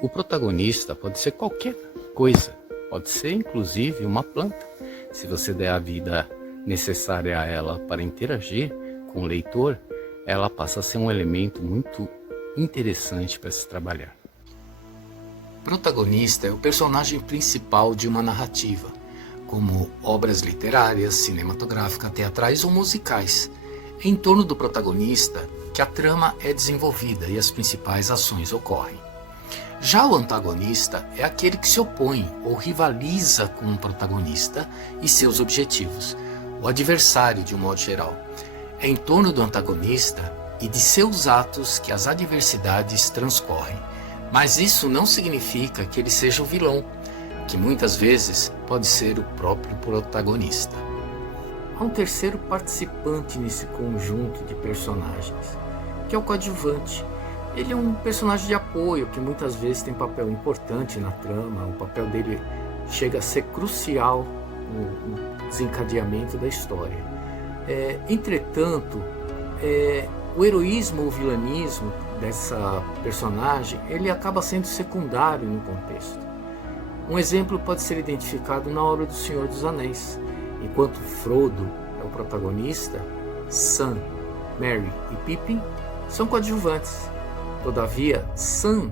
O protagonista pode ser qualquer coisa, pode ser inclusive uma planta. Se você der a vida necessária a ela para interagir com o leitor, ela passa a ser um elemento muito interessante para se trabalhar. Protagonista é o personagem principal de uma narrativa, como obras literárias, cinematográficas, teatrais ou musicais. É em torno do protagonista que a trama é desenvolvida e as principais ações ocorrem. Já o antagonista é aquele que se opõe ou rivaliza com o protagonista e seus objetivos, o adversário de um modo geral. É em torno do antagonista e de seus atos que as adversidades transcorrem. Mas isso não significa que ele seja o vilão, que muitas vezes pode ser o próprio protagonista. Há um terceiro participante nesse conjunto de personagens, que é o coadjuvante. Ele é um personagem de apoio que muitas vezes tem papel importante na trama, o papel dele chega a ser crucial no desencadeamento da história. Entretanto, o heroísmo ou vilanismo dessa personagem, ele acaba sendo secundário no contexto. Um exemplo pode ser identificado na obra do Senhor dos Anéis. Enquanto Frodo é o protagonista, Sam, Merry e Pippin são coadjuvantes. Todavia, Sam,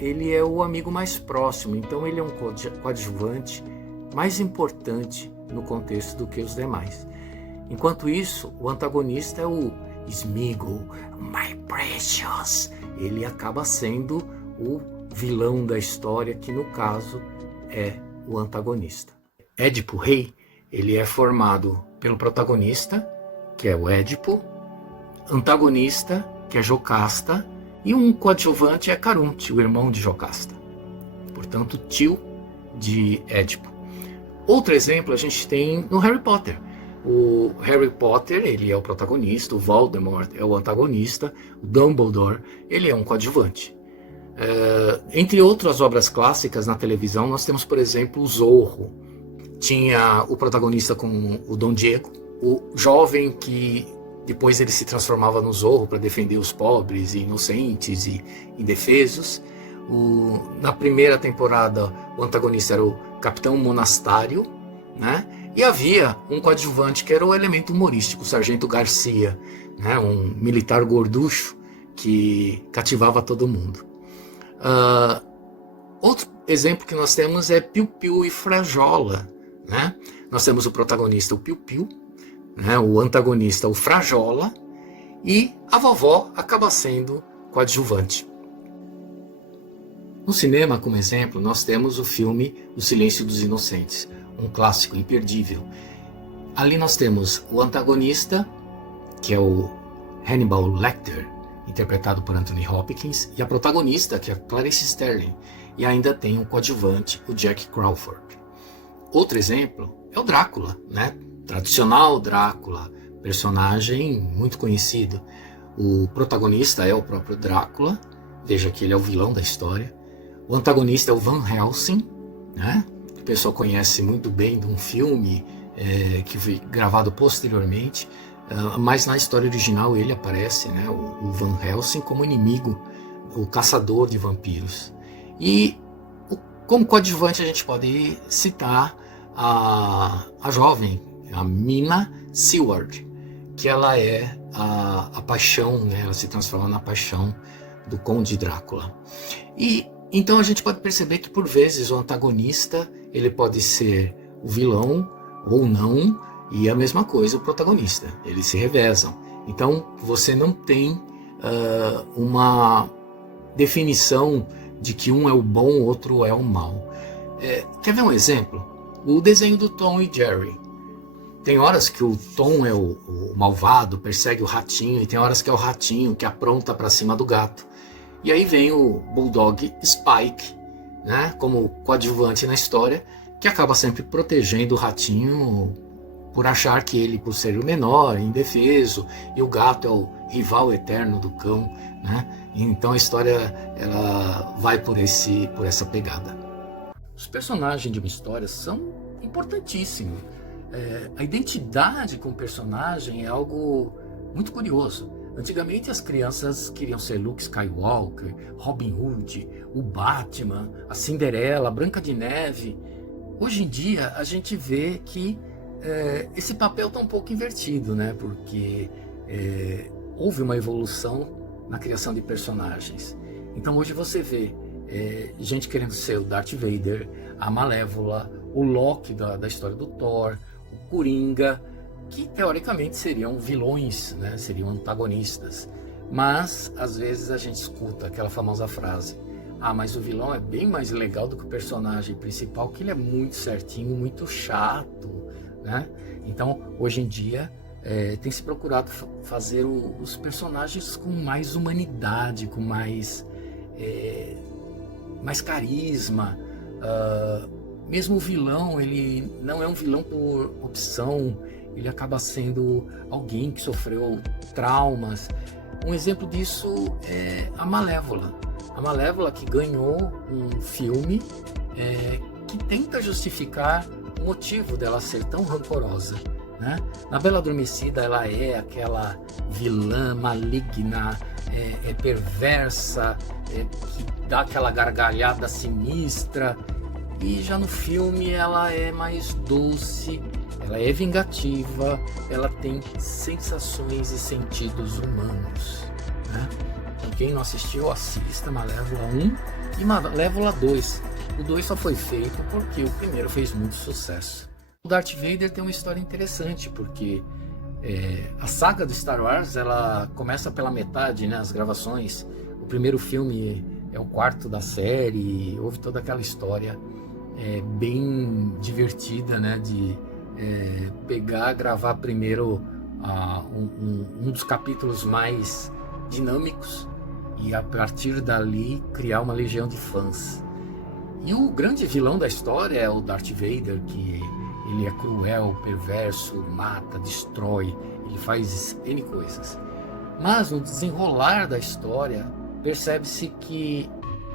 ele é o amigo mais próximo, então ele é um coadjuvante mais importante no contexto do que os demais. Enquanto isso, o antagonista é o Sméagol, my precious. Ele acaba sendo o vilão da história, que no caso é o antagonista. Édipo Rei, ele é formado pelo protagonista, que é o Édipo, antagonista, que é Jocasta, e um coadjuvante é Caronte, o irmão de Jocasta. Portanto, tio de Édipo. Outro exemplo a gente tem no Harry Potter. O Harry Potter, ele é o protagonista, o Voldemort é o antagonista, o Dumbledore, ele é um coadjuvante. Entre outras obras clássicas na televisão, nós temos, por exemplo, o Zorro. Tinha o protagonista com o Dom Diego, o jovem que depois ele se transformava no Zorro para defender os pobres e inocentes e indefesos. Na primeira temporada, o antagonista era o Capitão Monastário, né? E havia um coadjuvante que era o elemento humorístico, o Sargento Garcia, né? Um militar gorducho que cativava todo mundo. Outro exemplo que nós temos é Piu Piu e Frajola, né? Nós temos o protagonista, o Piu Piu, né? O antagonista, o Frajola, e a vovó acaba sendo coadjuvante. No cinema, como exemplo, nós temos o filme O Silêncio dos Inocentes, um clássico imperdível. Ali nós temos o antagonista, que é o Hannibal Lecter, interpretado por Anthony Hopkins, e a protagonista, que é a Clarice Starling, e ainda tem um coadjuvante, o Jack Crawford. Outro exemplo é o Drácula, né? Tradicional Drácula, personagem muito conhecido. O protagonista é o próprio Drácula, veja que ele é o vilão da história. O antagonista é o Van Helsing, né? Que o pessoal conhece muito bem de um filme que foi gravado posteriormente, mas na história original ele aparece, né? O Van Helsing como inimigo, o caçador de vampiros. E como coadjuvante a gente pode citar a jovem, a Mina Seward, que ela é a paixão, né? Ela se transforma na paixão do Conde Drácula. E então a gente pode perceber que por vezes o antagonista ele pode ser o vilão ou não, e a mesma coisa o protagonista, eles se revezam. Então você não tem uma definição de que um é o bom, o outro é o mal. Quer ver um exemplo? O desenho do Tom e Jerry. Tem horas que o Tom é o malvado, persegue o ratinho, e tem horas que é o ratinho que apronta para cima do gato. E aí vem o Bulldog Spike, né, como coadjuvante na história, que acaba sempre protegendo o ratinho por achar que ele, por ser o menor, indefeso, e o gato é o rival eterno do cão, né? Então a história ela vai por essa pegada. Os personagens de uma história são importantíssimos. A identidade com o personagem é algo muito curioso. Antigamente as crianças queriam ser Luke Skywalker, Robin Hood, o Batman, a Cinderela, a Branca de Neve. Hoje em dia a gente vê que esse papel está um pouco invertido, né? Porque houve uma evolução na criação de personagens. Então hoje você vê gente querendo ser o Darth Vader, a Malévola, o Loki da história do Thor, o Coringa, que teoricamente seriam vilões, né? Seriam antagonistas. Mas às vezes a gente escuta aquela famosa frase: ah, mas o vilão é bem mais legal do que o personagem principal, que ele é muito certinho, muito chato, né? Então, hoje em dia, tem se procurado fazer os personagens com mais humanidade, com mais carisma. Mesmo o vilão, ele não é um vilão por opção, ele acaba sendo alguém que sofreu traumas. Um exemplo disso é a Malévola. A Malévola, que ganhou um filme que tenta justificar o motivo dela ser tão rancorosa, né? Na Bela Adormecida, ela é aquela vilã maligna, perversa, que dá aquela gargalhada sinistra. E já no filme ela é mais doce, ela é vingativa, ela tem sensações e sentidos humanos, né? Então, quem não assistiu, assista Malévola 1 e Malévola 2. O 2 só foi feito porque o primeiro fez muito sucesso. O Darth Vader tem uma história interessante, porque a saga do Star Wars, ela começa pela metade, né, as gravações. O primeiro filme é o quarto da série, houve toda aquela história bem divertida, né, de gravar primeiro um dos capítulos mais dinâmicos e a partir dali criar uma legião de fãs. E o grande vilão da história é o Darth Vader, que ele é cruel, perverso, mata, destrói, ele faz N coisas. Mas no desenrolar da história, percebe-se que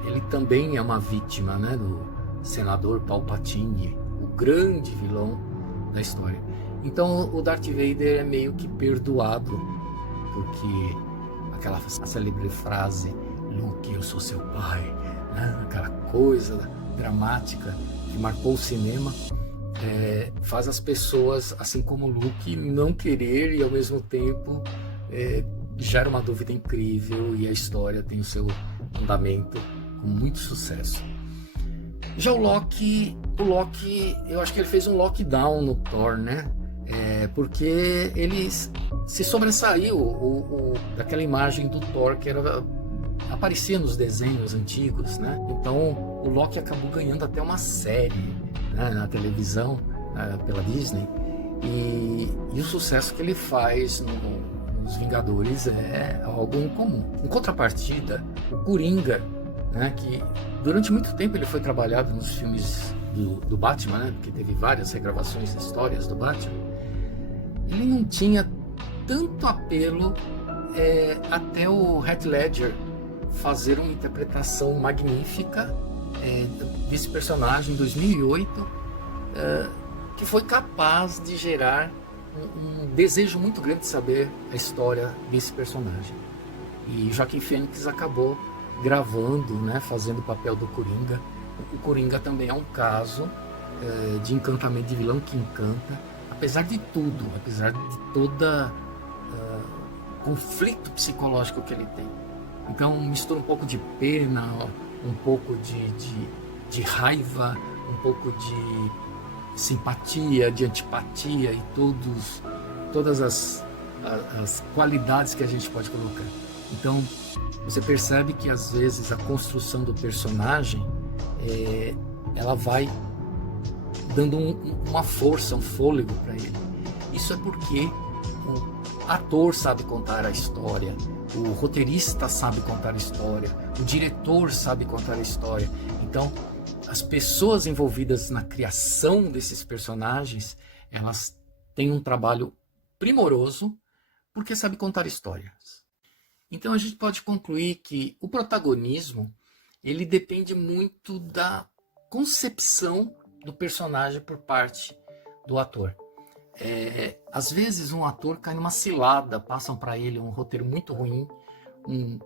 ele também é uma vítima, né, do senador Palpatine, o grande vilão da história. Então o Darth Vader é meio que perdoado, porque aquela célebre frase, Luke, eu sou seu pai, né? Aquela coisa dramática que marcou o cinema, faz as pessoas, assim como Luke, não querer e ao mesmo tempo gera uma dúvida incrível, e a história tem o seu andamento com muito sucesso. Já o Loki, eu acho que ele fez um lockdown no Thor, né? Porque ele se sobressaiu daquela imagem do Thor que aparecia nos desenhos antigos, né? Então o Loki acabou ganhando até uma série, né, na televisão, pela Disney, e o sucesso que ele faz nos Vingadores é algo incomum. Em contrapartida, o Coringa, né, que durante muito tempo ele foi trabalhado nos filmes do Batman, né, porque teve várias regravações de histórias do Batman, ele não tinha tanto apelo até o Heath Ledger fazer uma interpretação magnífica desse personagem em 2008, que foi capaz de gerar um desejo muito grande de saber a história desse personagem. E Joaquin Phoenix acabou gravando, né, fazendo o papel do Coringa. O Coringa também é um caso de encantamento de vilão que encanta, apesar de tudo, apesar de toda conflito psicológico que ele tem. Então mistura um pouco de pena, um pouco de raiva, um pouco de simpatia, de antipatia e todas as qualidades que a gente pode colocar. Então você percebe que às vezes a construção do personagem ela vai dando uma força, um fôlego para ele. Isso é porque o ator sabe contar a história, o roteirista sabe contar a história, o diretor sabe contar a história. Então as pessoas envolvidas na criação desses personagens, elas têm um trabalho primoroso porque sabem contar histórias. Então a gente pode concluir que o protagonismo, ele depende muito da concepção do personagem por parte do ator. Às vezes um ator cai numa cilada, passam para ele um roteiro muito ruim, um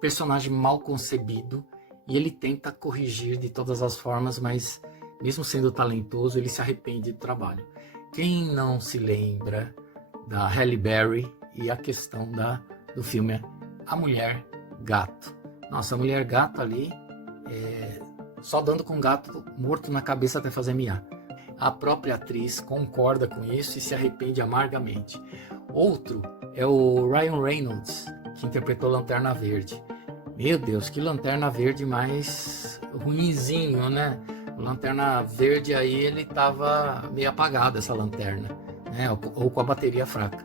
personagem mal concebido, e ele tenta corrigir de todas as formas, mas mesmo sendo talentoso, ele se arrepende do trabalho. Quem não se lembra da Halle Berry e a questão do filme A Mulher Gato? Nossa, a Mulher Gato ali, só dando com o gato morto na cabeça até fazer miar. A própria atriz concorda com isso e se arrepende amargamente. Outro é o Ryan Reynolds, que interpretou Lanterna Verde. Meu Deus, que Lanterna Verde mais ruinzinho, né? O Lanterna Verde aí, ele tava meio apagado, essa lanterna, né? Ou com a bateria fraca.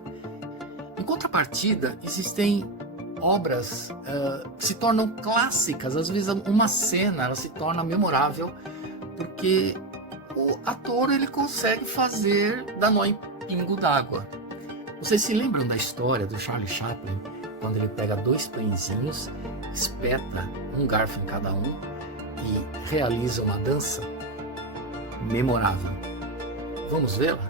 Em contrapartida, existem obras que se tornam clássicas. Às vezes uma cena ela se torna memorável porque o ator ele consegue fazer dar nó em pingo d'água. Vocês se lembram da história do Charlie Chaplin, quando ele pega 2 pãezinhos, espeta um garfo em cada um e realiza uma dança memorável? Vamos vê-la?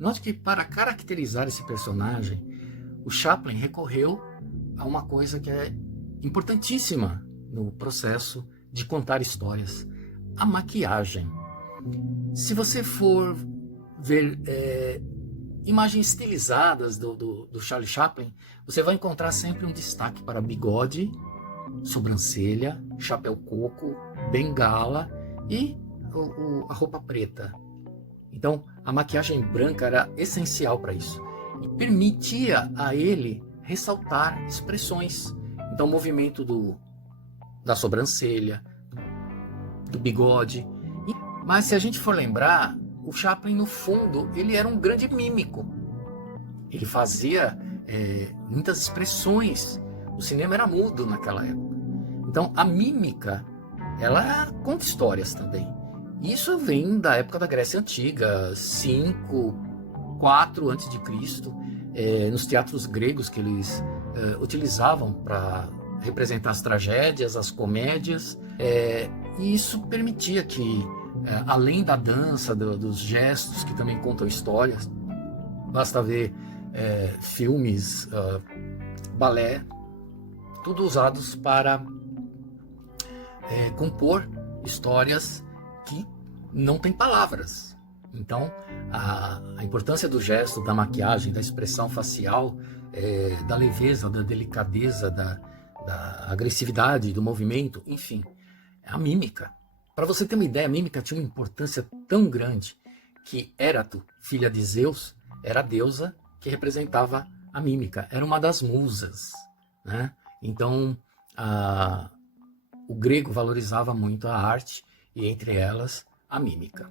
Note que para caracterizar esse personagem, o Chaplin recorreu a uma coisa que é importantíssima no processo de contar histórias: a maquiagem. Se você for ver imagens estilizadas do Charlie Chaplin, você vai encontrar sempre um destaque para bigode, sobrancelha, chapéu coco, bengala e a roupa preta. Então, a maquiagem branca era essencial para isso e permitia a ele ressaltar expressões. Então, o movimento da sobrancelha, do bigode. Mas se a gente for lembrar, o Chaplin, no fundo, ele era um grande mímico. Ele fazia muitas expressões. O cinema era mudo naquela época. Então, a mímica, ela conta histórias também. Isso vem da época da Grécia Antiga, 5, 4 a.C., nos teatros gregos que eles utilizavam para representar as tragédias, as comédias, e isso permitia que, além da dança, dos gestos que também contam histórias, basta ver filmes, balé, tudo usados para compor histórias que não tem palavras. Então, a importância do gesto, da maquiagem, da expressão facial, da leveza, da delicadeza, da agressividade, do movimento, enfim, a mímica. Para você ter uma ideia, a mímica tinha uma importância tão grande que Érato, filha de Zeus, era a deusa que representava a mímica, era uma das musas, né? Então, o grego valorizava muito a arte, e entre elas, a mímica.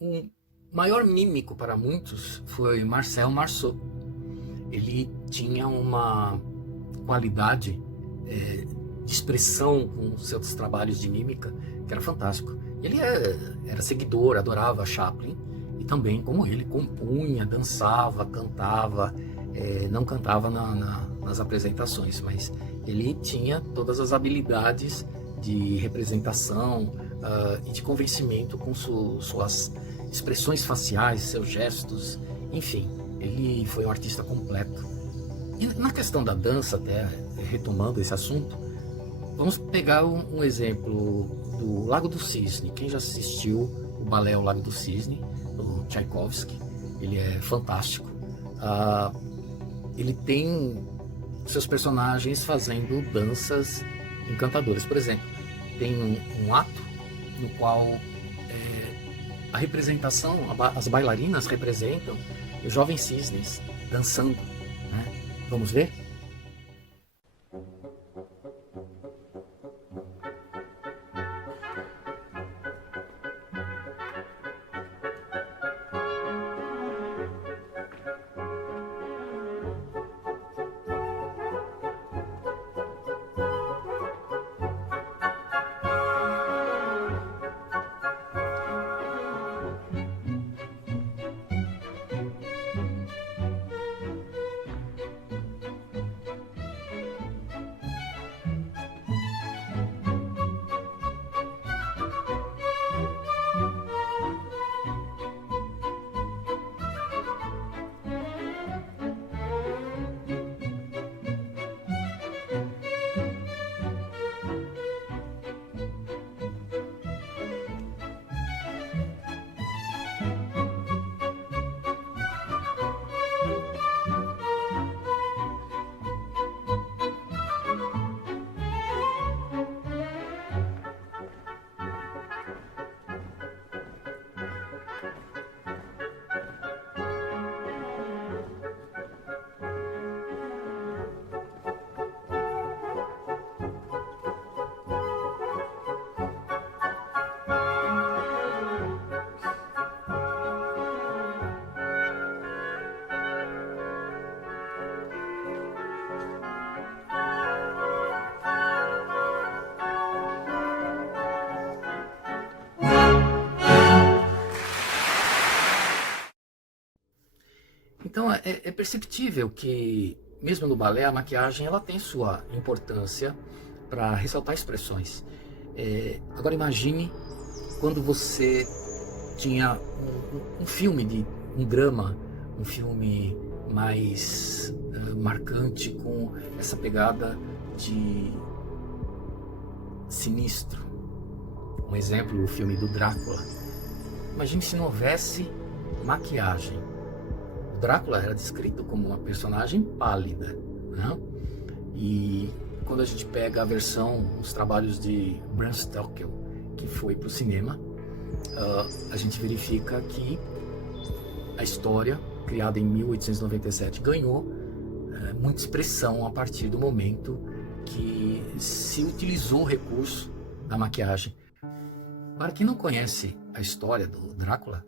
O maior mímico para muitos foi Marcel Marceau. Ele tinha uma qualidade de expressão com seus trabalhos de mímica que era fantástico. Ele era seguidor, adorava Chaplin, e também, como ele, compunha, dançava, cantava, não cantava nas apresentações, mas ele tinha todas as habilidades de representação e de convencimento com suas expressões faciais, seus gestos, enfim, ele foi um artista completo. E na questão da dança, até retomando esse assunto, vamos pegar um exemplo do Lago do Cisne. Quem já assistiu o balé O Lago do Cisne, do Tchaikovsky, ele é fantástico. Ele tem seus personagens fazendo danças encantadoras. Por exemplo, tem um ato no qual a representação, as bailarinas representam os jovens cisnes dançando, né? Vamos ver? Então é perceptível que, mesmo no balé, a maquiagem ela tem sua importância para ressaltar expressões. Agora imagine quando você tinha um filme, um drama, um filme mais marcante, com essa pegada de sinistro. Um exemplo, o filme do Drácula. Imagine se não houvesse maquiagem. O Drácula era descrito como uma personagem pálida, né? E quando a gente pega a versão, os trabalhos de Bram Stoker, que foi para o cinema, a gente verifica que a história, criada em 1897, ganhou muita expressão a partir do momento que se utilizou o recurso da maquiagem. Para quem não conhece a história do Drácula,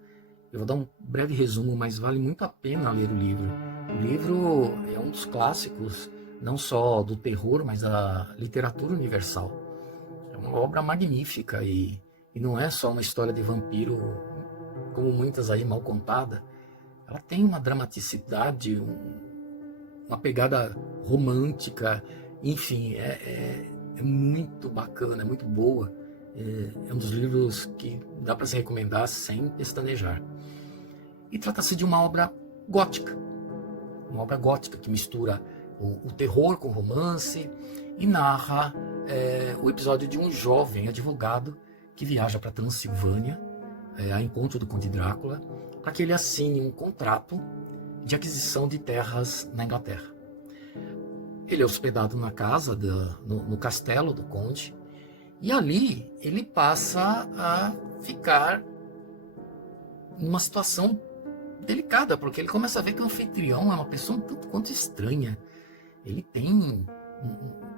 eu vou dar um breve resumo, mas vale muito a pena ler o livro. O livro é um dos clássicos, não só do terror, mas da literatura universal. É uma obra magnífica e não é só uma história de vampiro, como muitas aí mal contada. Ela tem uma dramaticidade, uma pegada romântica, enfim, é muito bacana, é muito boa. É um dos livros que dá para se recomendar sem pestanejar. E trata-se de uma obra gótica que mistura o terror com o romance e narra o episódio de um jovem advogado que viaja para Transilvânia a encontro do Conde Drácula para que ele assine um contrato de aquisição de terras na Inglaterra. Ele é hospedado na casa, no castelo do Conde, e ali ele passa a ficar numa situação delicada, porque ele começa a ver que o anfitrião é uma pessoa um tanto quanto estranha. Ele tem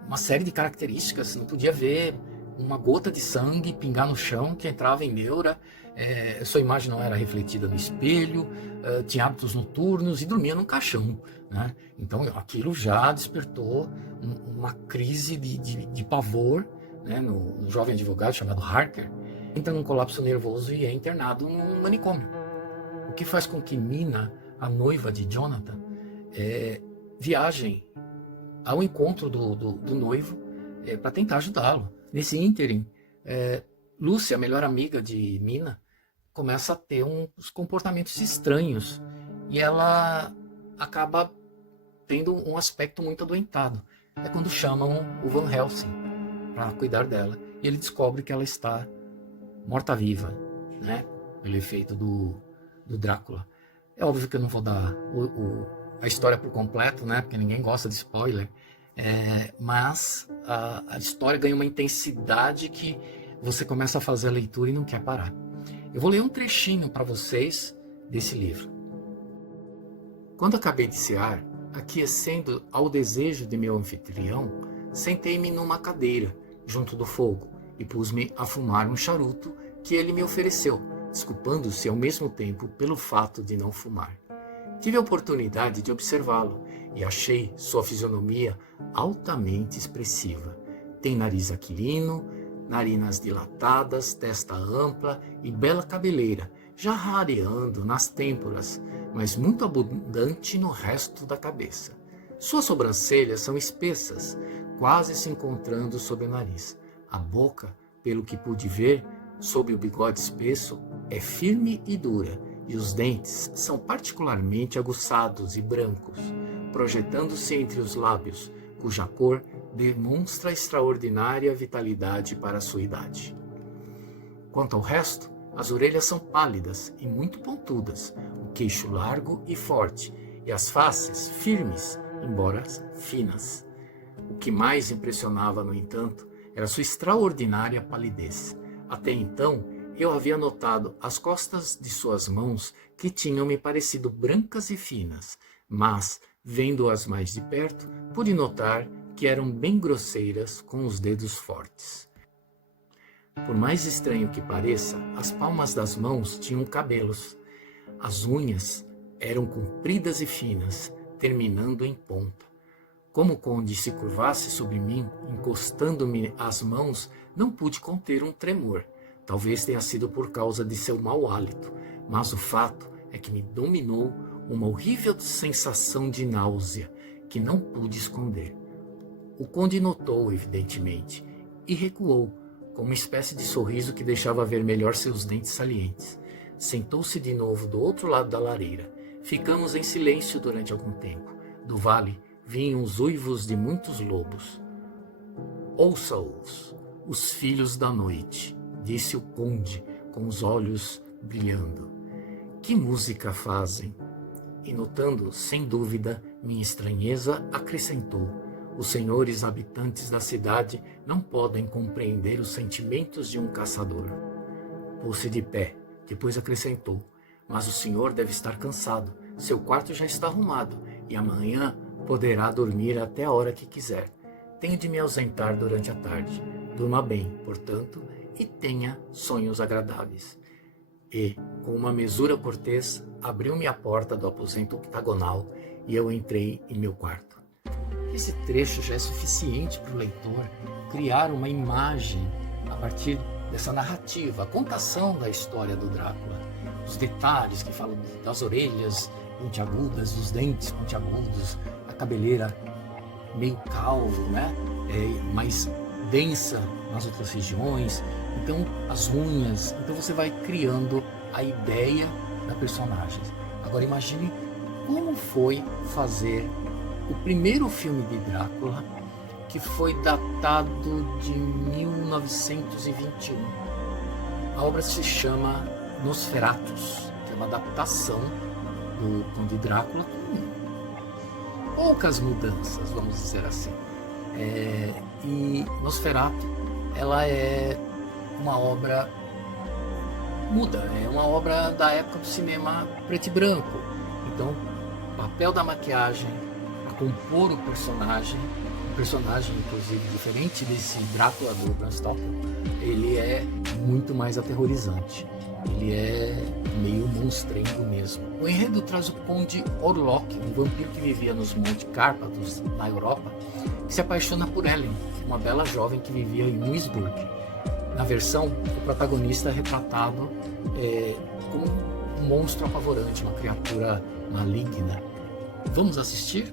uma série de características, não podia ver uma gota de sangue pingar no chão que entrava em neura, sua imagem não era refletida no espelho, tinha hábitos noturnos e dormia num caixão, né? Então aquilo já despertou uma crise de pavor, né, no jovem advogado chamado Harker. Entra num colapso nervoso e é internado num manicômio. O que faz com que Mina, a noiva de Jonathan, viajem ao encontro do noivo para tentar ajudá-lo. Nesse ínterim, Lúcia, a melhor amiga de Mina, começa a ter uns comportamentos estranhos e ela acaba tendo um aspecto muito adoentado. É quando chamam o Van Helsing para cuidar dela e ele descobre que ela está morta-viva, né? Pelo efeito do Drácula. É óbvio que eu não vou dar a história por completo, né? Porque ninguém gosta de spoiler. Mas a história ganha uma intensidade que você começa a fazer a leitura e não quer parar. Eu vou ler um trechinho para vocês desse livro. Quando acabei de cear, aquecendo ao desejo de meu anfitrião, sentei-me numa cadeira, junto do fogo, e pus-me a fumar um charuto que ele me ofereceu, desculpando-se ao mesmo tempo pelo fato de não fumar. Tive a oportunidade de observá-lo e achei sua fisionomia altamente expressiva. Tem nariz aquilino, narinas dilatadas, testa ampla e bela cabeleira, já rareando nas têmporas, mas muito abundante no resto da cabeça. Suas sobrancelhas são espessas, quase se encontrando sob o nariz. A boca, pelo que pude ver, sob o bigode espesso, é firme e dura, e os dentes são particularmente aguçados e brancos, projetando-se entre os lábios, cuja cor demonstra extraordinária vitalidade para a sua idade. Quanto ao resto, as orelhas são pálidas e muito pontudas, o queixo largo e forte, e as faces firmes, embora finas. O que mais impressionava, no entanto, era sua extraordinária palidez. Até então, eu havia notado as costas de suas mãos que tinham me parecido brancas e finas, mas, vendo-as mais de perto, pude notar que eram bem grosseiras com os dedos fortes. Por mais estranho que pareça, as palmas das mãos tinham cabelos. As unhas eram compridas e finas, terminando em ponta. Como o conde se curvasse sobre mim, encostando-me as mãos, não pude conter um tremor. Talvez tenha sido por causa de seu mau hálito, mas o fato é que me dominou uma horrível sensação de náusea que não pude esconder. O conde notou, evidentemente, e recuou, com uma espécie de sorriso que deixava ver melhor seus dentes salientes. Sentou-se de novo do outro lado da lareira. Ficamos em silêncio durante algum tempo. Do vale vinham os uivos de muitos lobos. Ouça-os, os filhos da noite, disse o conde, com os olhos brilhando. Que música fazem? E notando, sem dúvida, minha estranheza, acrescentou: os senhores habitantes da cidade não podem compreender os sentimentos de um caçador. Pôs-se de pé, depois acrescentou: mas o senhor deve estar cansado, seu quarto já está arrumado, e amanhã poderá dormir até a hora que quiser. Tenho de me ausentar durante a tarde. Durma bem, portanto, e tenha sonhos agradáveis. E, com uma mesura cortês, abriu-me a porta do aposento octagonal e eu entrei em meu quarto. Esse trecho já é suficiente para o leitor criar uma imagem a partir dessa narrativa, a contação da história do Drácula, os detalhes que falam das orelhas pontiagudas, dos dentes pontiagudos, a cabeleira meio calvo, né? Mais densa nas outras regiões, então as unhas, então você vai criando a ideia da personagem. Agora imagine como foi fazer o primeiro filme de Drácula, que foi datado de 1921. A obra se chama Nosferatus, que é uma adaptação do Conde Drácula com poucas mudanças, vamos dizer assim. E Nosferatu, ela é uma obra muda, é uma obra da época do cinema preto e branco. Então, o papel da maquiagem, a compor o personagem inclusive diferente desse Drácula do Bram Stoker, ele é muito mais aterrorizante. Ele é meio monstrengo mesmo. O enredo traz o Conde Orlok, um vampiro que vivia nos Montes Cárpatos, na Europa, que se apaixona por Ellen, uma bela jovem que vivia em Duisburg. Na versão, o protagonista é retratado como um monstro apavorante, uma criatura maligna. Vamos assistir?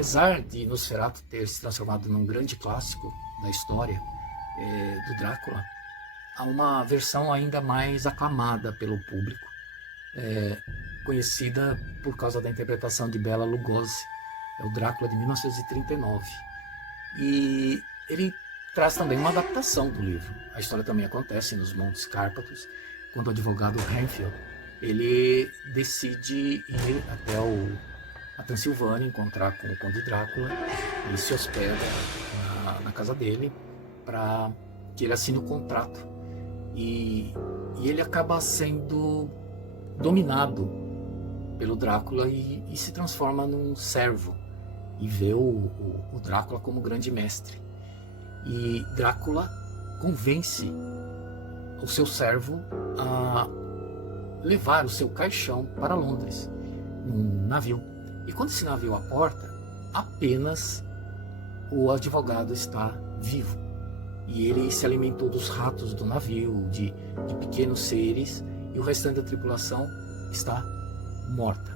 apesar de Nosferatu ter se transformado num grande clássico da história do Drácula, há uma versão ainda mais aclamada pelo público, conhecida por causa da interpretação de Bela Lugosi, é o Drácula de 1939. E ele traz também uma adaptação do livro. A história também acontece nos Montes Cárpatos, quando o advogado Renfield ele decide ir até a Transilvânia, encontrar com o Conde Drácula, e se hospeda na casa dele para que ele assine o contrato. E ele acaba sendo dominado pelo Drácula e se transforma num servo e vê o Drácula como grande mestre. E Drácula convence o seu servo a levar o seu caixão para Londres, num navio. E quando esse navio aporta, apenas o advogado está vivo. E ele se alimentou dos ratos do navio, de pequenos seres, e o restante da tripulação está morta.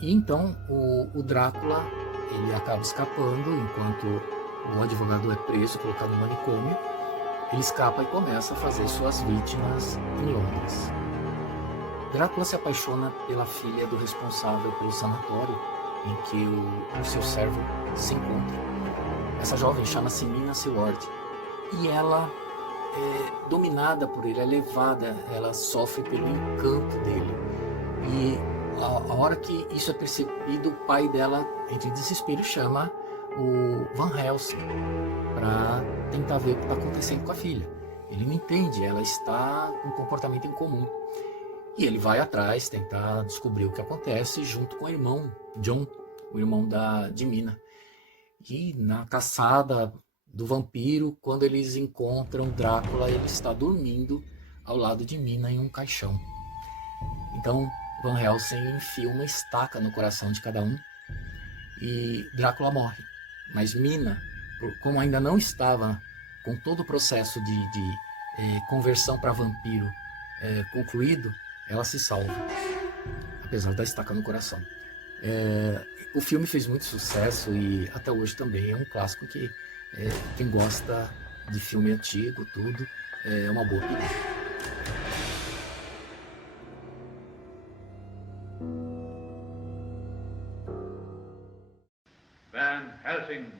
E então o Drácula ele acaba escapando, enquanto o advogado é preso, colocado no manicômio. Ele escapa e começa a fazer suas vítimas em Londres. Drácula se apaixona pela filha do responsável pelo sanatório em que o seu servo se encontra. Essa jovem chama-se Mina Seward e ela é dominada por ele, é levada, ela sofre pelo encanto dele. E a hora que isso é percebido, o pai dela, entre desespero, chama o Van Helsing para tentar ver o que está acontecendo com a filha. Ele não entende, ela está com um comportamento incomum. E ele vai atrás, tentar descobrir o que acontece, junto com o irmão John, o irmão de Mina. E na caçada do vampiro, quando eles encontram Drácula, ele está dormindo ao lado de Mina em um caixão. Então Van Helsing enfia uma estaca no coração de cada um e Drácula morre. Mas Mina, como ainda não estava com todo o processo de conversão para vampiro concluído, ela se salva, apesar da estaca no coração. O filme fez muito sucesso e até hoje também é um clássico que quem gosta de filme antigo, tudo, é uma boa pedida. Van Helsing.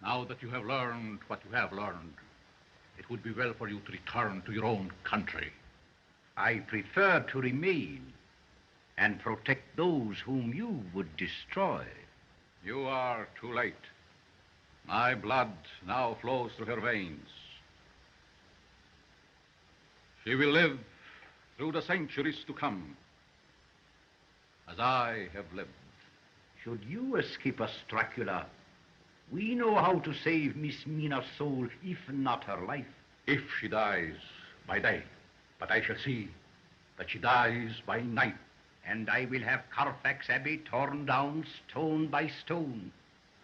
Now that you have learned what you have learned, it would be well for you to return to your own country. I prefer to remain and protect those whom you would destroy. You are too late. My blood now flows through her veins. She will live through the centuries to come, as I have lived. Should you escape us, Dracula, we know how to save Miss Mina's soul, if not her life. If she dies by day, but I shall see that she dies by night. And I will have Carfax Abbey torn down stone by stone,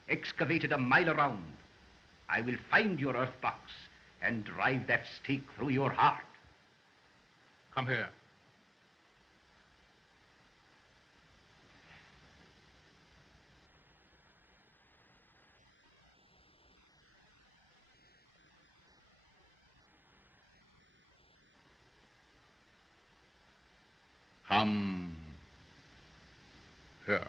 excavated a mile around. I will find your earth box and drive that stake through your heart. Come here. Come here.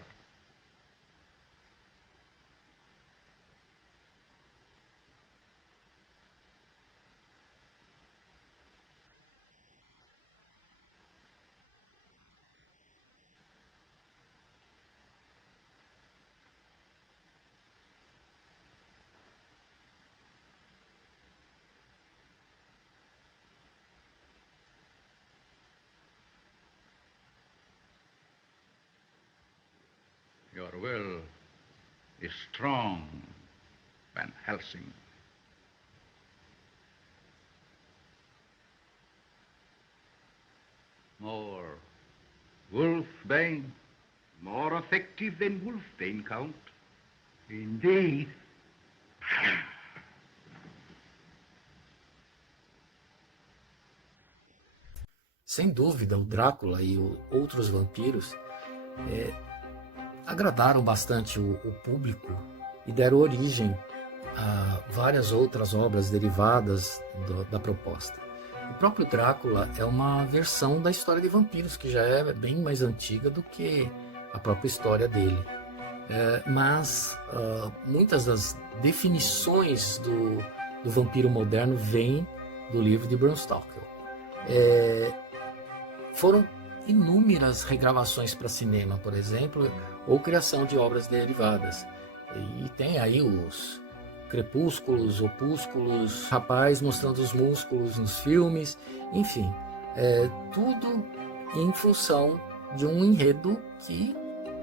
Your will is strong, Van Helsing. More Wolfbane? More effective than Wolfbane, Count. Indeed. Sem dúvida, o Drácula e outros vampiros agradaram bastante o público e deram origem a várias outras obras derivadas da proposta. O próprio Drácula é uma versão da história de vampiros, que já é bem mais antiga do que a própria história dele. Mas muitas das definições do vampiro moderno vêm do livro de Bram Stoker. Foram inúmeras regravações para cinema, por exemplo, ou criação de obras derivadas. E tem aí os crepúsculos, opúsculos, rapaz mostrando os músculos nos filmes, enfim, tudo em função de um enredo que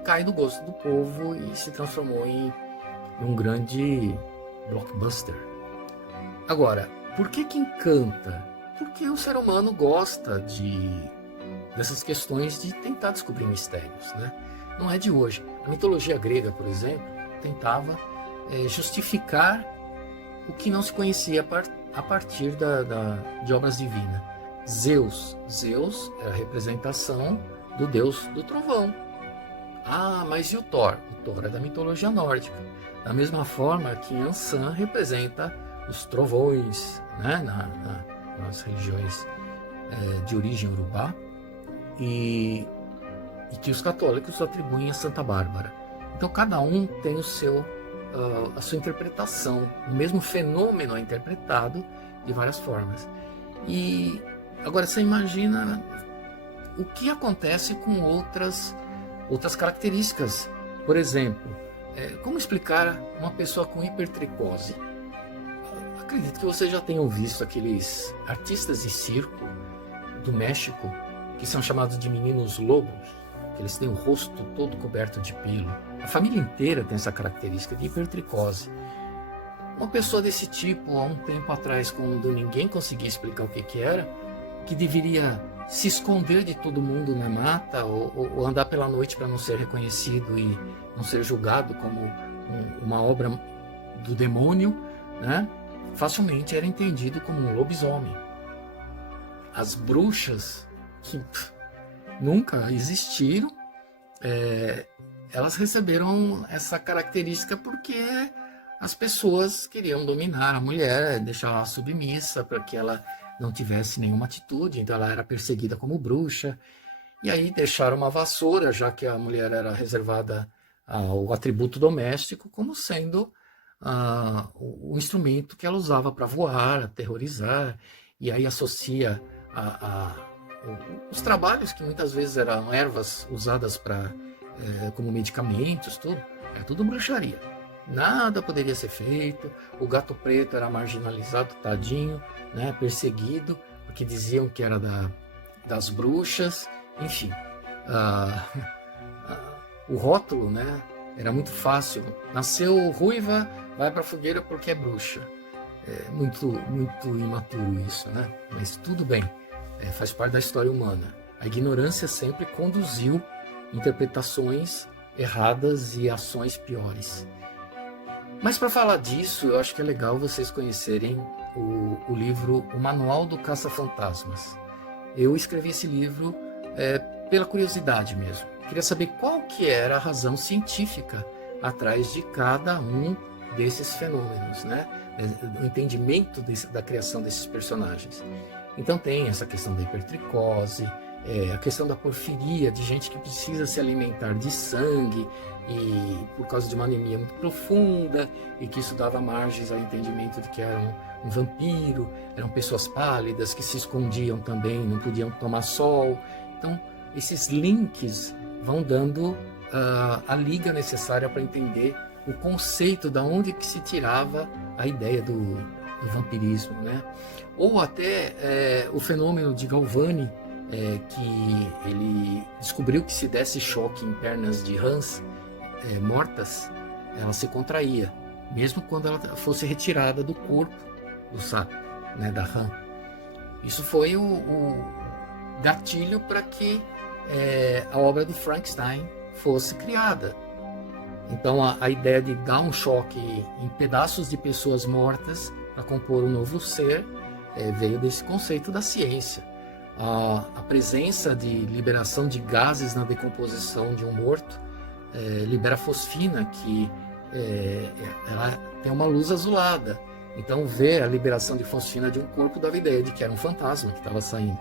cai do gosto do povo e se transformou em um grande blockbuster. Agora, por que encanta? Porque o ser humano gosta dessas questões de tentar descobrir mistérios, né? Não é de hoje. A mitologia grega, por exemplo, tentava justificar o que não se conhecia a partir de obras divinas. Zeus é a representação do deus do trovão. Ah, mas e o Thor? O Thor é da mitologia nórdica. Da mesma forma que Yansan representa os trovões, né, nas religiões de origem urubá, e que os católicos atribuem a Santa Bárbara. Então cada um tem a sua interpretação. O mesmo fenômeno é interpretado de várias formas. E agora você imagina o que acontece com outras características. Por exemplo, como explicar uma pessoa com hipertricose? Acredito que vocês já tenham visto aqueles artistas de circo do México que são chamados de meninos lobos, que eles têm o rosto todo coberto de pelo. A família inteira tem essa característica de hipertricose. Uma pessoa desse tipo, há um tempo atrás, quando ninguém conseguia explicar o que era, que deveria se esconder de todo mundo na mata ou andar pela noite para não ser reconhecido e não ser julgado como uma obra do demônio, né? Facilmente era entendido como um lobisomem. As bruxas, que nunca existiram, elas receberam essa característica porque as pessoas queriam dominar a mulher, deixar ela submissa para que ela não tivesse nenhuma atitude, então ela era perseguida como bruxa. E aí deixaram uma vassoura, já que a mulher era reservada ao atributo doméstico, como sendo o instrumento que ela usava para voar, aterrorizar, e aí associa os trabalhos que muitas vezes eram ervas usadas como medicamentos, tudo bruxaria. Nada poderia ser feito. O gato preto era marginalizado, tadinho, né, perseguido, porque diziam que era das bruxas. Enfim, o rótulo, né, era muito fácil. Nasceu ruiva, vai para a fogueira porque é bruxa. É muito imaturo isso, né? Mas tudo bem, faz parte da história humana. A ignorância sempre conduziu interpretações erradas e ações piores. Mas para falar disso, eu acho que é legal vocês conhecerem o livro O Manual do Caça-Fantasmas. Eu escrevi esse livro pela curiosidade mesmo. Queria saber qual que era a razão científica atrás de cada um desses fenômenos, né? O entendimento da criação desses personagens. Então tem essa questão da hipertricose, a questão da porfiria, de gente que precisa se alimentar de sangue e por causa de uma anemia muito profunda, e que isso dava margens ao entendimento de que era um vampiro. Eram pessoas pálidas que se escondiam também, não podiam tomar sol. Então esses links vão dando a liga necessária para entender o conceito da onde que se tirava a ideia do vampirismo, né? Ou até o fenômeno de Galvani, que ele descobriu que se desse choque em pernas de rãs mortas, ela se contraía, mesmo quando ela fosse retirada do corpo do sapo, né, da rã. Isso foi o gatilho para que a obra do Frankenstein fosse criada. Então a ideia de dar um choque em pedaços de pessoas mortas para compor um novo ser veio desse conceito da ciência. a presença de liberação de gases na decomposição de um morto libera fosfina, que ela tem uma luz azulada. Então, ver a liberação de fosfina de um corpo dava ideia de que era um fantasma que estava saindo.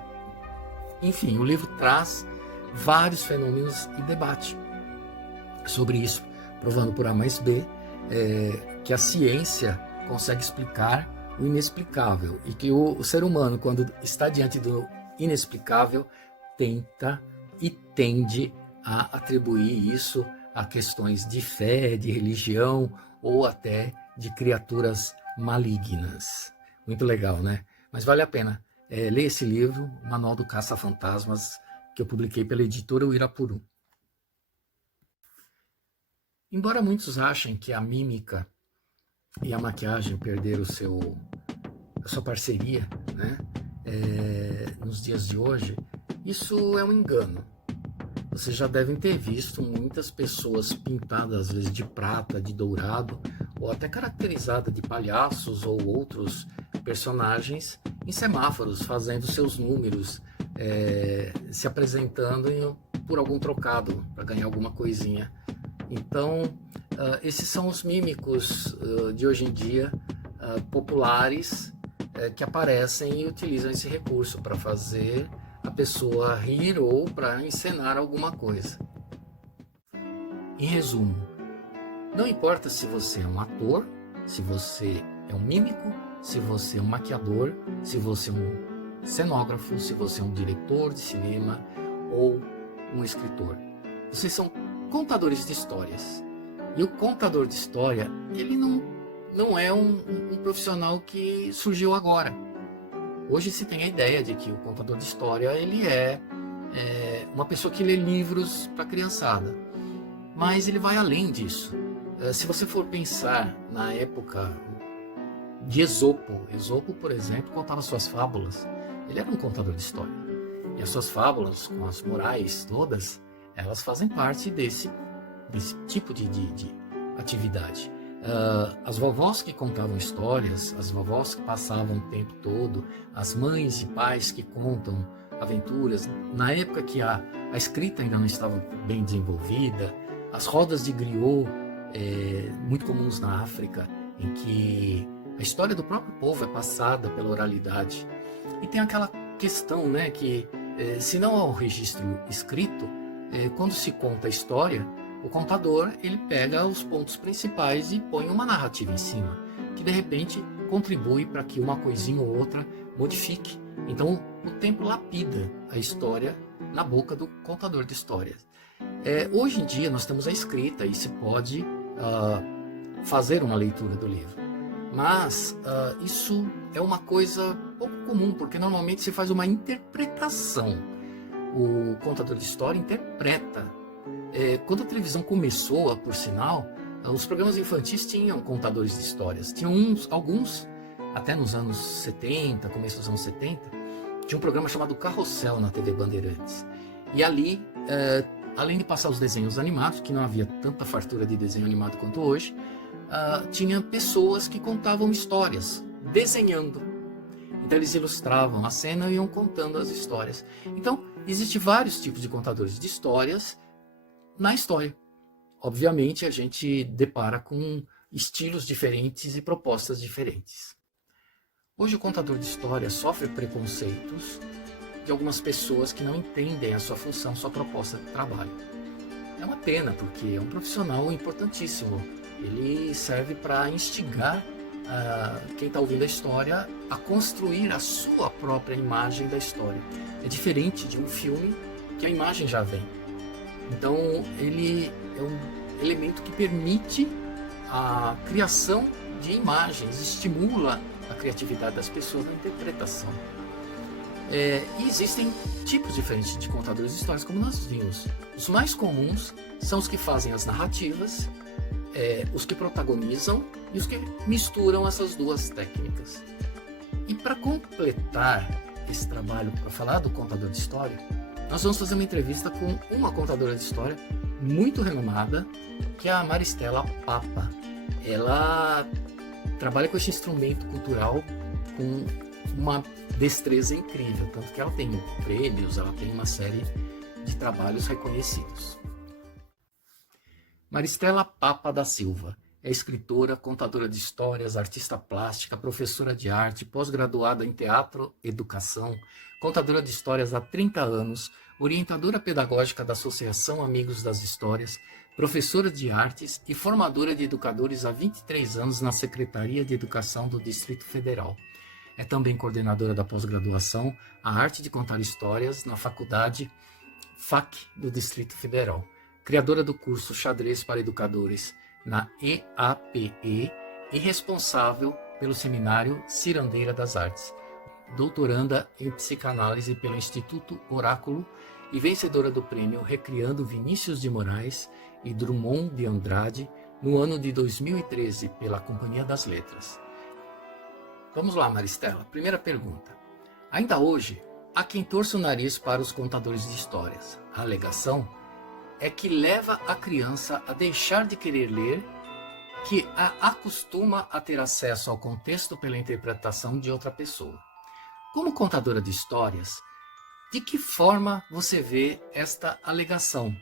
Enfim, o livro traz vários fenômenos e debate sobre isso, provando por A mais B que a ciência consegue explicar o inexplicável e que o ser humano, quando está diante do inexplicável, tenta e tende a atribuir isso a questões de fé, de religião ou até de criaturas malignas. Muito legal, né? Mas vale a pena ler esse livro, Manual do Caça-Fantasmas, que eu publiquei pela editora Uirapuru. Embora muitos achem que a mímica e a maquiagem perderam a sua parceria, né? Nos dias de hoje, isso é um engano. Vocês já devem ter visto muitas pessoas pintadas, às vezes de prata, de dourado, ou até caracterizadas de palhaços ou outros personagens em semáforos, fazendo seus números, se apresentando por algum trocado, para ganhar alguma coisinha. Então, esses são os mímicos de hoje em dia, populares, que aparecem e utilizam esse recurso para fazer a pessoa rir ou para encenar alguma coisa. Em resumo, não importa se você é um ator, se você é um mímico, se você é um maquiador, se você é um cenógrafo, se você é um diretor de cinema ou um escritor. Vocês são contadores de histórias. E o contador de história, ele não é um profissional que surgiu agora. Hoje se tem a ideia de que o contador de história ele é uma pessoa que lê livros para criançada. Mas ele vai além disso. Se você for pensar na época de Esopo, por exemplo, contava suas fábulas. Ele era um contador de história. E as suas fábulas, com as morais todas, elas fazem parte desse tipo de atividade. As vovós que contavam histórias, as vovós que passavam o tempo todo, as mães e pais que contam aventuras, na época que a escrita ainda não estava bem desenvolvida, as rodas de griot, muito comuns na África, em que a história do próprio povo é passada pela oralidade. E tem aquela questão, né, que se não há o registro escrito, quando se conta a história, o contador ele pega os pontos principais e põe uma narrativa em cima, que de repente contribui para que uma coisinha ou outra modifique. Então o tempo lapida a história na boca do contador de histórias. Hoje em dia nós temos a escrita e se pode fazer uma leitura do livro, mas isso é uma coisa pouco comum, porque normalmente se faz uma interpretação. O contador de história interpreta. Quando a televisão começou, por sinal, os programas infantis tinham contadores de histórias. Tinham alguns, até nos anos 70, começo dos anos 70, tinha um programa chamado Carrossel na TV Bandeirantes. E ali, além de passar os desenhos animados, que não havia tanta fartura de desenho animado quanto hoje, tinha pessoas que contavam histórias, desenhando. Então eles ilustravam a cena e iam contando as histórias. Então, existem vários tipos de contadores de histórias na história. Obviamente, a gente depara com estilos diferentes e propostas diferentes. Hoje, o contador de história sofre preconceitos de algumas pessoas que não entendem a sua função, sua proposta de trabalho. É uma pena, porque é um profissional importantíssimo. Ele serve para instigar quem está ouvindo a história a construir a sua própria imagem da história. É diferente de um filme que a imagem já vem. Então, ele é um elemento que permite a criação de imagens, estimula a criatividade das pessoas na interpretação. E existem tipos diferentes de contadores de histórias, como nós vimos. Os mais comuns são os que fazem as narrativas, os que protagonizam e os que misturam essas duas técnicas. E para completar esse trabalho, para falar do contador de história, nós vamos fazer uma entrevista com uma contadora de história muito renomada, que é a Maristela Papa. Ela trabalha com esse instrumento cultural com uma destreza incrível, tanto que ela tem prêmios, ela tem uma série de trabalhos reconhecidos. Maristela Papa da Silva é escritora, contadora de histórias, artista plástica, professora de arte, pós-graduada em teatro, educação, contadora de histórias há 30 anos, orientadora pedagógica da Associação Amigos das Histórias, professora de artes e formadora de educadores há 23 anos na Secretaria de Educação do Distrito Federal. É também coordenadora da pós-graduação A Arte de Contar Histórias na Faculdade FAC do Distrito Federal. Criadora do curso Xadrez para Educadores na EAPE e responsável pelo seminário Cirandeira das Artes. Doutoranda em psicanálise pelo Instituto Oráculo e vencedora do prêmio Recriando Vinícius de Moraes e Drummond de Andrade no ano de 2013 pela Companhia das Letras. Vamos lá, Maristela. Primeira pergunta. Ainda hoje, há quem torça o nariz para os contadores de histórias. A alegação é que leva a criança a deixar de querer ler, que a acostuma a ter acesso ao contexto pela interpretação de outra pessoa. Como contadora de histórias, de que forma você vê esta alegação?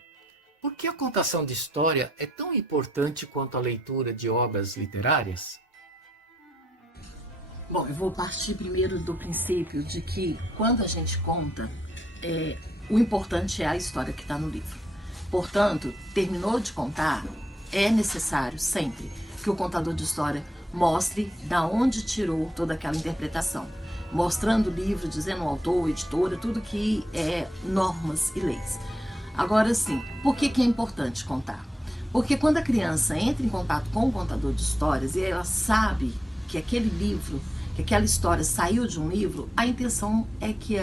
Por que a contação de história é tão importante quanto a leitura de obras literárias? Bom, eu vou partir primeiro do princípio de que quando a gente conta, o importante é a história que está no livro. Portanto, terminou de contar, é necessário sempre que o contador de história mostre da onde tirou toda aquela interpretação, mostrando o livro, dizendo o autor, editora, tudo que é normas e leis. Agora sim, por que é importante contar? Porque quando a criança entra em contato com o contador de histórias e ela sabe que aquele livro, que aquela história saiu de um livro, a intenção é que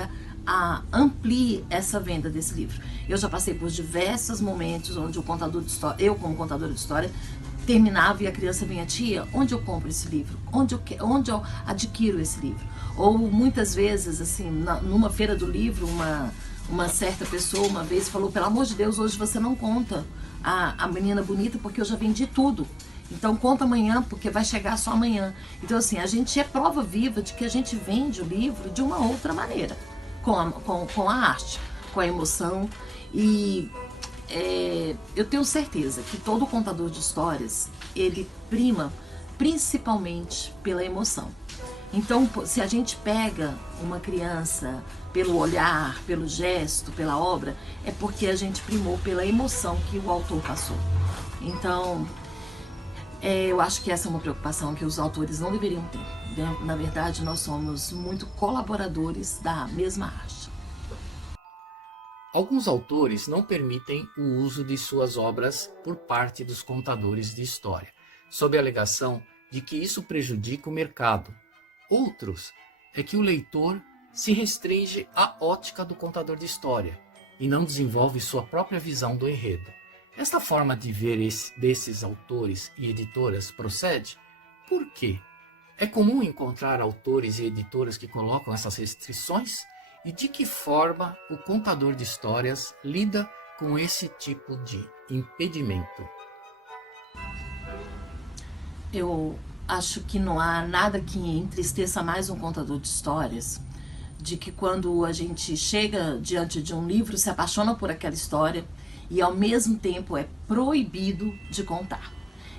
amplie essa venda desse livro. Eu já passei por diversos momentos onde o contador de história, eu como contadora de história, terminava e a criança vinha: tia, onde eu compro esse livro? Onde eu adquiro esse livro? Ou muitas vezes, assim, numa feira do livro, uma certa pessoa uma vez falou: pelo amor de Deus, hoje você não conta a Menina Bonita porque eu já vendi tudo. Então conta amanhã, porque vai chegar só amanhã. Então assim, a gente é prova viva de que a gente vende o livro de uma outra maneira, com a arte, com a emoção. E eu tenho certeza que todo contador de histórias, ele prima principalmente pela emoção. Então, se a gente pega uma criança pelo olhar, pelo gesto, pela obra, é porque a gente primou pela emoção que o autor passou. Então, eu acho que essa é uma preocupação que os autores não deveriam ter. Na verdade, nós somos muito colaboradores da mesma arte. Alguns autores não permitem o uso de suas obras por parte dos contadores de história, sob a alegação de que isso prejudica o mercado. Outros é que o leitor se restringe à ótica do contador de história e não desenvolve sua própria visão do enredo. Esta forma de ver desses autores e editoras procede? Por quê? É comum encontrar autores e editoras que colocam essas restrições? E de que forma o contador de histórias lida com esse tipo de impedimento? Eu acho que não há nada que entristeça mais um contador de histórias, de que quando a gente chega diante de um livro, se apaixona por aquela história e ao mesmo tempo é proibido de contar.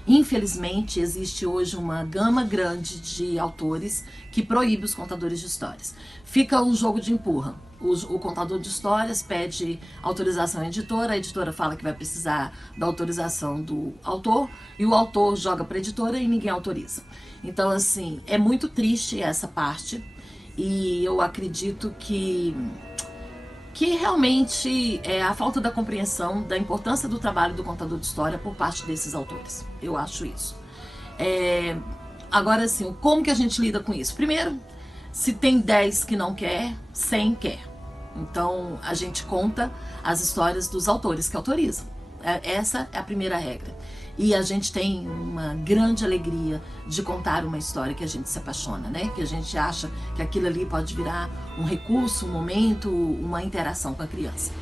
Infelizmente, existe hoje uma gama grande de autores que proíbe os contadores de histórias. Fica um jogo de empurra. O contador de histórias pede autorização à editora, a editora fala que vai precisar da autorização do autor, e o autor joga para a editora e ninguém autoriza. Então, assim, é muito triste essa parte, e eu acredito que realmente é a falta da compreensão da importância do trabalho do contador de história por parte desses autores. Eu acho isso. Agora, assim, como que a gente lida com isso? Primeiro, se tem 10 que não quer, 100 quer. Então, a gente conta as histórias dos autores que autorizam. Essa é a primeira regra. E a gente tem uma grande alegria de contar uma história que a gente se apaixona, né? Que a gente acha que aquilo ali pode virar um recurso, um momento, uma interação com a criança.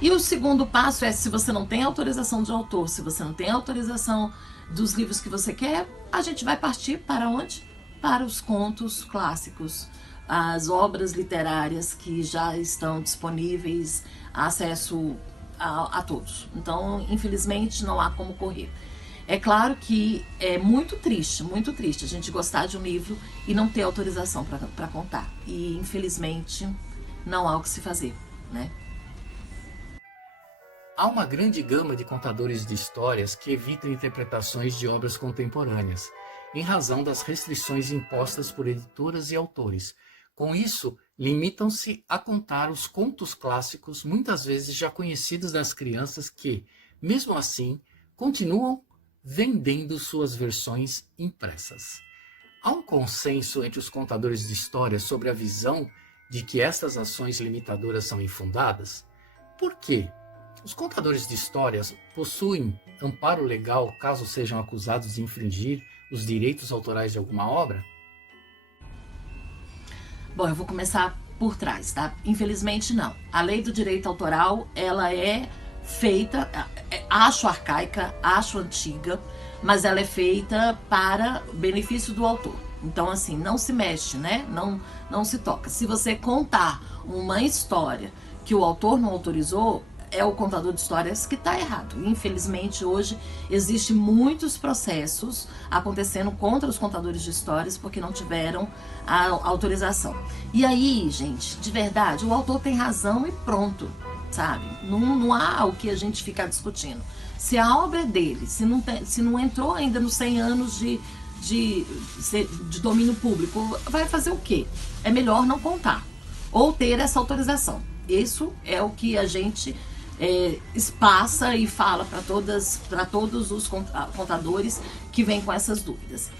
E o segundo passo é, se você não tem autorização de autor, se você não tem autorização dos livros que você quer, a gente vai partir para onde? Para os contos clássicos, as obras literárias que já estão disponíveis, acesso a todos. Então, infelizmente, não há como correr. É claro que é muito triste a gente gostar de um livro e não ter autorização para contar. E, infelizmente, não há o que se fazer, né? Há uma grande gama de contadores de histórias que evitam interpretações de obras contemporâneas, em razão das restrições impostas por editoras e autores. Com isso, limitam-se a contar os contos clássicos, muitas vezes já conhecidos das crianças que, mesmo assim, continuam vendendo suas versões impressas. Há um consenso entre os contadores de histórias sobre a visão de que estas ações limitadoras são infundadas? Por quê? Os contadores de histórias possuem amparo legal caso sejam acusados de infringir os direitos autorais de alguma obra? Bom, eu vou começar por trás, tá? Infelizmente não. A lei do direito autoral, ela é feita, acho arcaica, acho antiga, mas ela é feita para benefício do autor. Então, assim, não se mexe, né? Não se toca. Se você contar uma história que o autor não autorizou, é o contador de histórias que está errado. Infelizmente, hoje, existem muitos processos acontecendo contra os contadores de histórias porque não tiveram a autorização. E aí, gente, de verdade, o autor tem razão e pronto, sabe? Não há o que a gente ficar discutindo. Se a obra é dele, se não entrou ainda nos 100 anos de domínio público, vai fazer o quê? É melhor não contar ou ter essa autorização. Isso é o que a gente passa e fala para todos os contadores que vêm com essas dúvidas.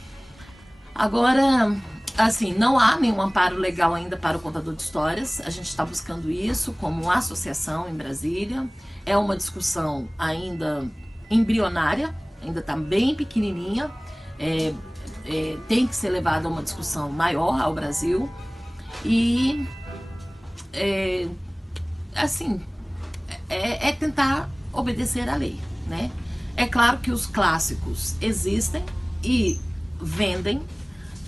Agora, assim, não há nenhum amparo legal ainda para o contador de histórias. A gente está buscando isso como associação em Brasília. É uma discussão ainda embrionária, ainda está bem pequenininha. Tem que ser levada a uma discussão maior ao Brasil. E, assim, é tentar obedecer à lei, né? É claro que os clássicos existem e vendem,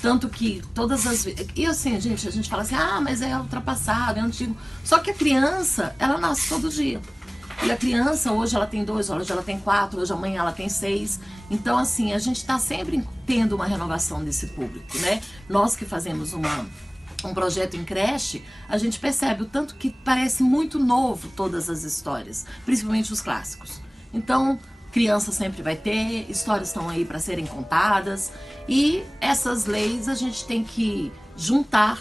tanto que todas as vezes... E assim, gente, a gente fala assim, mas é ultrapassado, é antigo. Só que a criança, ela nasce todo dia. E a criança, hoje ela tem 2, hoje ela tem 4, hoje amanhã ela tem 6. Então, assim, a gente está sempre tendo uma renovação desse público, né? Nós que fazemos um projeto em creche, a gente percebe o tanto que parece muito novo todas as histórias, principalmente os clássicos. Então, criança sempre vai ter, histórias estão aí para serem contadas, e essas leis a gente tem que juntar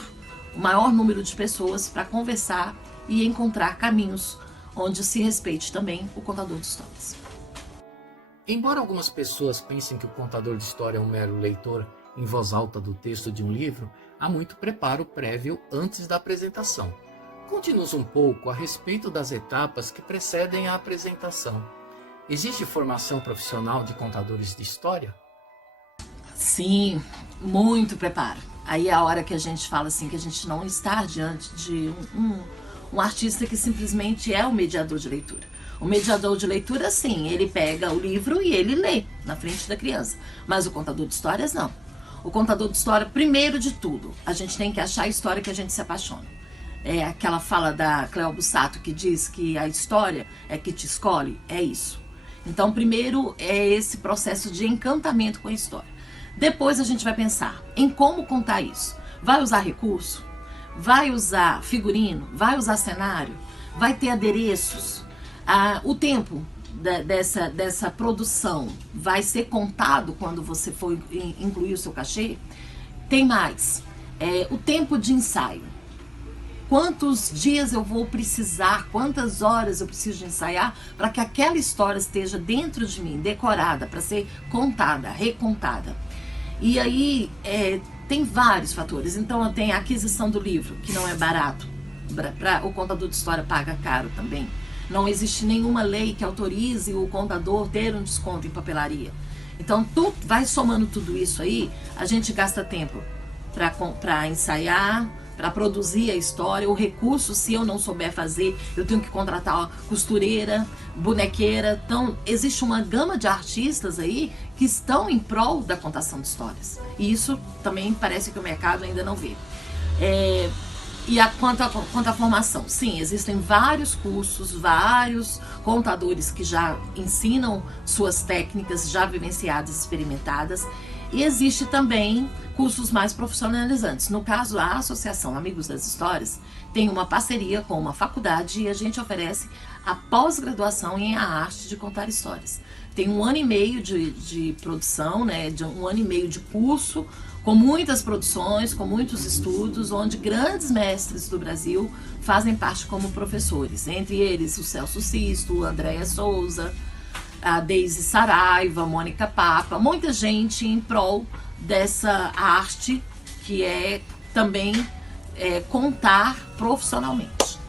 o maior número de pessoas para conversar e encontrar caminhos onde se respeite também o contador de histórias. Embora algumas pessoas pensem que o contador de história é um mero leitor em voz alta do texto de um livro, há muito preparo prévio antes da apresentação. Conte-nos um pouco a respeito das etapas que precedem a apresentação. Existe formação profissional de contadores de história? Sim, muito preparo. Aí é a hora que a gente fala assim, que a gente não está diante de um artista que simplesmente é o mediador de leitura. O mediador de leitura, sim, ele pega o livro e ele lê na frente da criança. Mas o contador de histórias, não. O contador de história, primeiro de tudo, a gente tem que achar a história que a gente se apaixona. É aquela fala da Cleo Bussato que diz que a história é que te escolhe, é isso. Então, primeiro é esse processo de encantamento com a história. Depois a gente vai pensar em como contar isso. Vai usar recurso? Vai usar figurino? Vai usar cenário? Vai ter adereços? O tempo dessa produção vai ser contado quando você for incluir o seu cachê? Tem mais. O tempo de ensaio. Quantos dias eu vou precisar, quantas horas eu preciso de ensaiar para que aquela história esteja dentro de mim, decorada, para ser contada, recontada. E aí tem vários fatores. Então tem a aquisição do livro, que não é barato. O contador de história paga caro também. Não existe nenhuma lei que autorize o contador ter um desconto em papelaria. Então, vai somando tudo isso aí, a gente gasta tempo para ensaiar, para produzir a história. O recurso, se eu não souber fazer, eu tenho que contratar uma costureira, bonequeira. Então, existe uma gama de artistas aí que estão em prol da contação de histórias. E isso também parece que o mercado ainda não vê. Quanto à formação, sim, existem vários cursos, vários contadores que já ensinam suas técnicas já vivenciadas, experimentadas, e existe também cursos mais profissionalizantes. No caso, a Associação Amigos das Histórias tem uma parceria com uma faculdade e a gente oferece a pós-graduação em a arte de contar histórias. Tem 1 ano e meio de produção, né, de 1 ano e meio de curso, com muitas produções, com muitos estudos, onde grandes mestres do Brasil fazem parte como professores. Entre eles o Celso Sisto, Andréa Souza, a Deise Saraiva, Mônica Papa, muita gente em prol dessa arte que é também contar profissionalmente.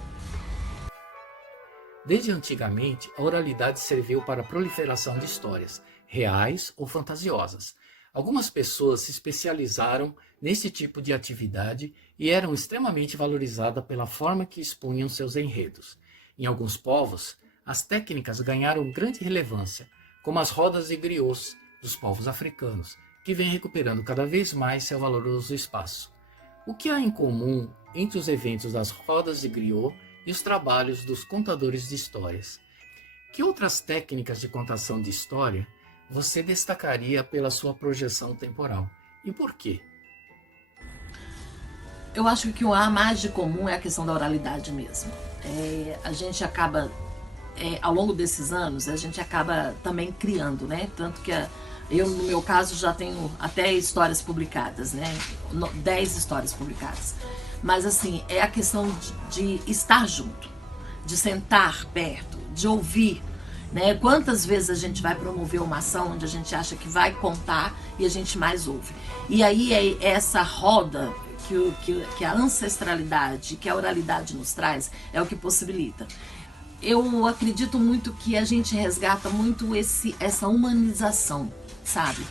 Desde antigamente, a oralidade serviu para a proliferação de histórias, reais ou fantasiosas. Algumas pessoas se especializaram nesse tipo de atividade e eram extremamente valorizadas pela forma que expunham seus enredos. Em alguns povos, as técnicas ganharam grande relevância, como as rodas de griots dos povos africanos, que vêm recuperando cada vez mais seu valoroso espaço. O que há em comum entre os eventos das rodas de griot e os trabalhos dos contadores de histórias? Que outras técnicas de contação de história você destacaria pela sua projeção temporal? E por quê? Eu acho que o que há mais de comum é a questão da oralidade mesmo. A gente acaba, ao longo desses anos, a gente acaba também criando, né? Tanto que eu, no meu caso, já tenho até histórias publicadas, né? 10 histórias publicadas. Mas, assim, é a questão de estar junto, de sentar perto, de ouvir, né? Quantas vezes a gente vai promover uma ação onde a gente acha que vai contar e a gente mais ouve. E aí é essa roda que a ancestralidade, que a oralidade nos traz, é o que possibilita. Eu acredito muito que a gente resgata muito essa humanização, sabe?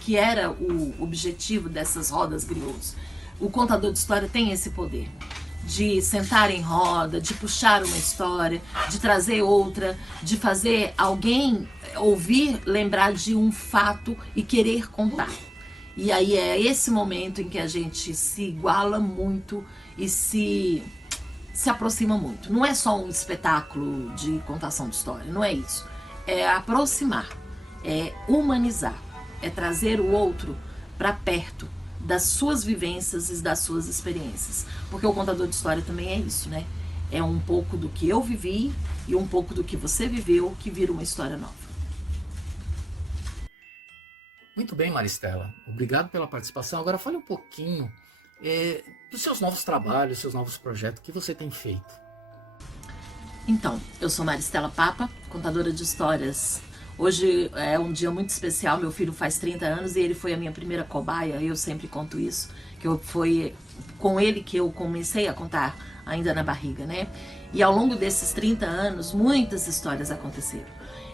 Que era o objetivo dessas rodas griots. O contador de história tem esse poder de sentar em roda, de puxar uma história, de trazer outra, de fazer alguém ouvir, lembrar de um fato e querer contar. E aí é esse momento em que a gente se iguala muito e se aproxima muito. Não é só um espetáculo de contação de história, não é isso. É aproximar, é humanizar, é trazer o outro para perto das suas vivências e das suas experiências. Porque o contador de história também é isso, né? É um pouco do que eu vivi e um pouco do que você viveu que vira uma história nova. Muito bem, Maristela. Obrigado pela participação. Agora fale um pouquinho dos seus novos trabalhos, seus novos projetos que você tem feito. Então, eu sou Maristela Papa, contadora de histórias. Hoje é um dia muito especial, meu filho faz 30 anos e ele foi a minha primeira cobaia, eu sempre conto isso, foi com ele que eu comecei a contar ainda na barriga, né? E ao longo desses 30 anos, muitas histórias aconteceram.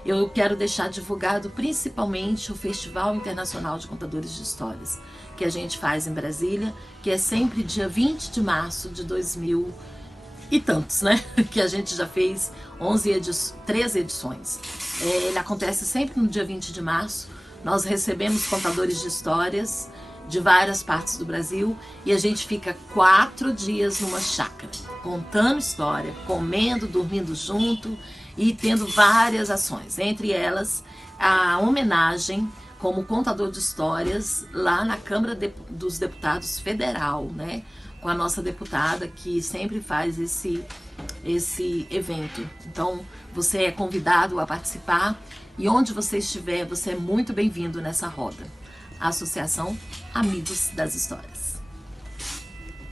Eu quero deixar divulgado principalmente o Festival Internacional de Contadores de Histórias, que a gente faz em Brasília, que é sempre dia 20 de março de 2000 e tantos, né? Que a gente já fez 13 edições. Ele acontece sempre no dia 20 de março. Nós recebemos contadores de histórias de várias partes do Brasil e a gente fica 4 dias numa chácara, contando história, comendo, dormindo junto e tendo várias ações. Entre elas, a homenagem como contador de histórias lá na Câmara dos Deputados Federal, né? Com a nossa deputada que sempre faz esse evento. Então, você é convidado a participar e onde você estiver, você é muito bem-vindo nessa roda. A Associação Amigos das Histórias.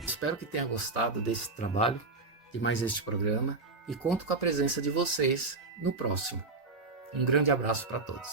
Espero que tenha gostado desse trabalho, de mais este programa, e conto com a presença de vocês no próximo. Um grande abraço para todos.